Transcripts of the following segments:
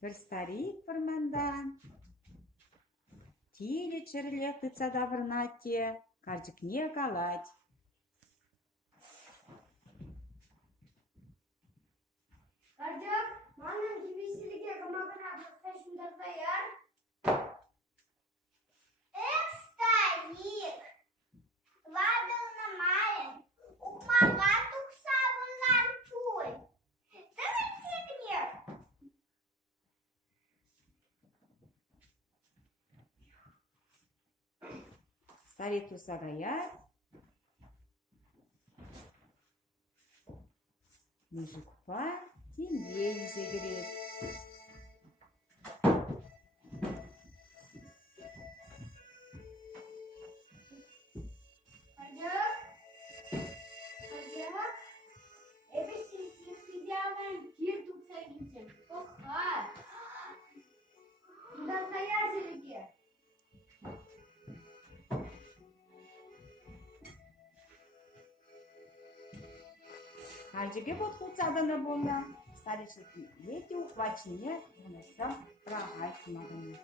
Бір старик вырманда. Тиле черле тыца да вырнатте, карчыкне калать. Kardeşim, manım gibisiyle kamakına bakışında sayar. Старик, ладно маем, упала тукса лантуль. Давайте мне. Старик тусагая. Мужикпа тенге yüze кірет. Kardeşim, ebesini sıkacağım bir tuksa gideceğim. Kokar. Bundan sayar zilgi. Карчыке вот хуцадана болна. Старичтың лете ухвачне, онасам прагать маганы.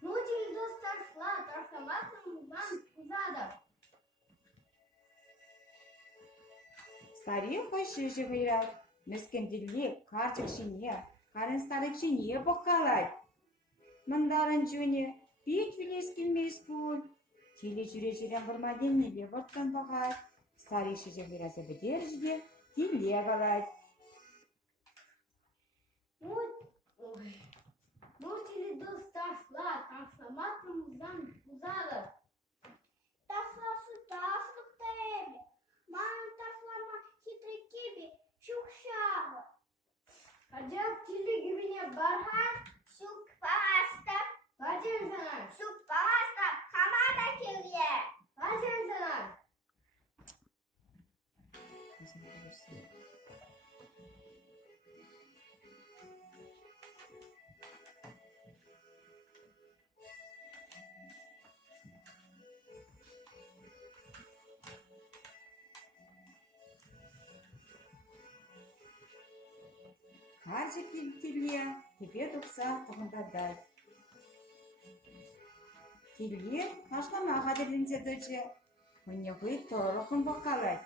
Ну, тебе достаточно, трансформацию нам задав. Старик хайшы жығырат. Мескенділі карчык шине, карын старик шине бұққалай. Мындарын жөне, бет вілес келмес бұл. Теле жүре жүрен бұрмаден неле бұттан бағай. Старик жығырасы бідер жүде, теле қалай. Ну, тебе достаточно, трансформацию нам задав. Тасласы таслык тебе. Мама таслама хитрый тебе, шукшава. Acaba çilli gibi ne barhan? Şuk pasta. Bacım sana. Şuk pasta. Kamada kirliye. Bacım sana. Карчык теле, тебе тұқса тұғындадай. Теле ташлама қадірленсе дөче, өне ғый тұрырықын бұққалай.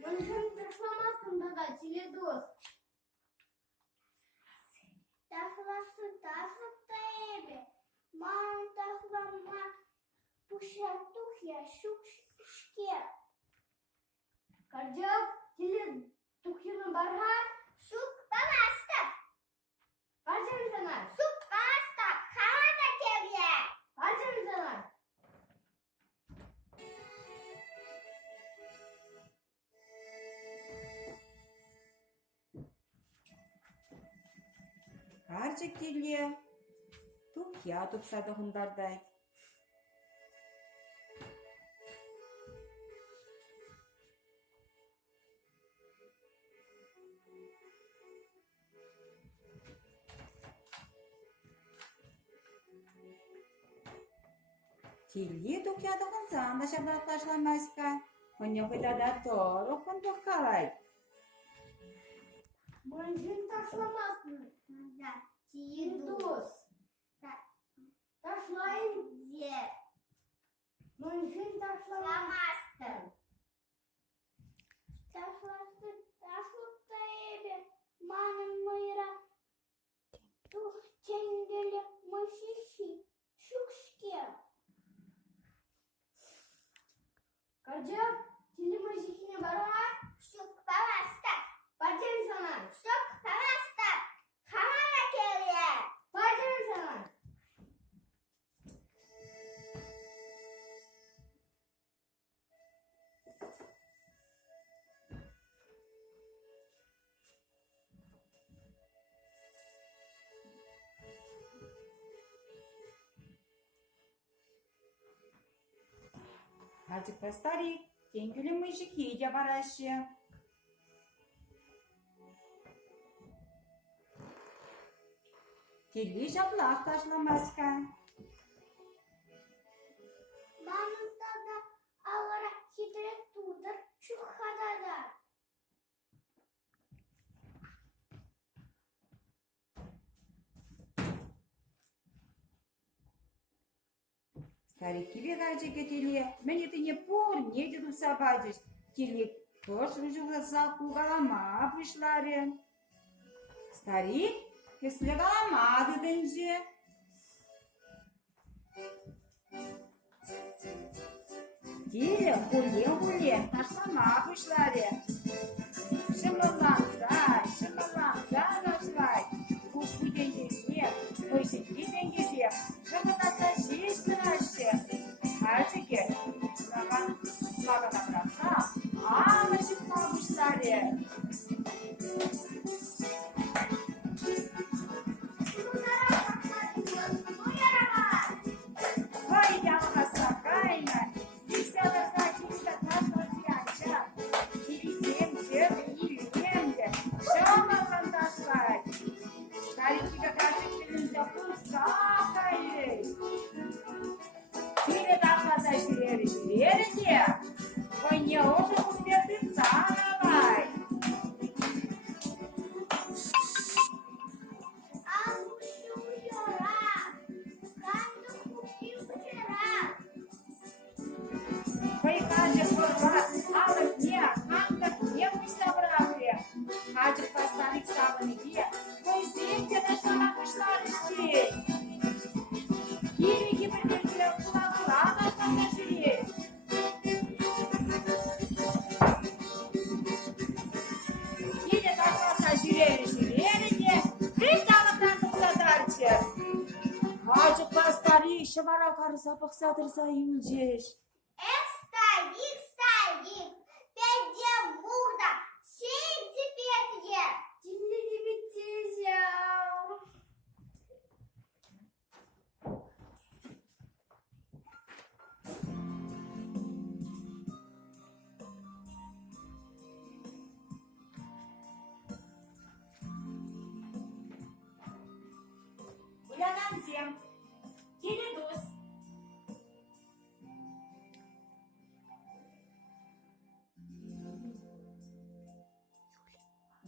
Мынжын тасламасын да çile dost. Taslası taslık тебе. Мама таслама пушатух я шукшке. Kardeşim, çile tukyanı barhan? Şuk pasta. Bacım sana. Şuk pasta. Kamada kirliye. Bacım sana. Карчык теле, тұқя тұқса тұғындардай. Теле тұқя тұғынсан да шабырақ ташламайсқа. Өне ғыйлада тұрықын бұққалай. Мынжын тасламасын да çile dost. Taşlayın diye. Mınjın taşlamazsın. Taşlasın, taşlıkta evi. Manın mıyra. Tuh çengeli mışışı. Şukşke. Kardeşim, çili mışışına barha. Şuk pavasta. Bacım sana. Şuk pavasta. Kamana keliye. Bacım sana. Карчык старик, тенгілі мыжыке де барашы. Теле жаплақ ташламаска. Старик кибегачи теле, мне ты не пор, не деду собачишь. Теле тоже уже за кугалама пришларе. Старик, если галама деденже. Теле, хуле, ташлама пришларе. Шималам, да, нашлай. Уж будете снег, ой, сидите, деньги, шаматаса, шесть наше. Мальчики, слава доброта, а наши бабушки. Ой, я красавайна, здесь вся значит, нашего свяча. И лемде, шаматан ташлай. Старики как раз фильмде пусакай. Тебе дошла за жирели, ой, не уже успеты царай. Ой, каждый хорват, а вот не мы собрали. Каждый поставить самый где, ой, зрите, нашла на пошла Кирики придется кулак, нашла на жире. Кири дошла за жирели, придала канту задальше. Каждый поставить, шамара карса пахсатырса юлжеш. Старик, пять бурда, сидите петье, дебетизя. Улянанзем, теледус.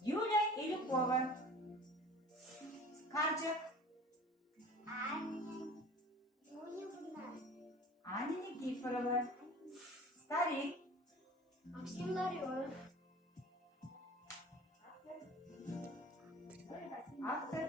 Юля Илюкова. Карчик. Аня Юрьевна. Аня Никифорова. Старик. Максим Ларионов. Автор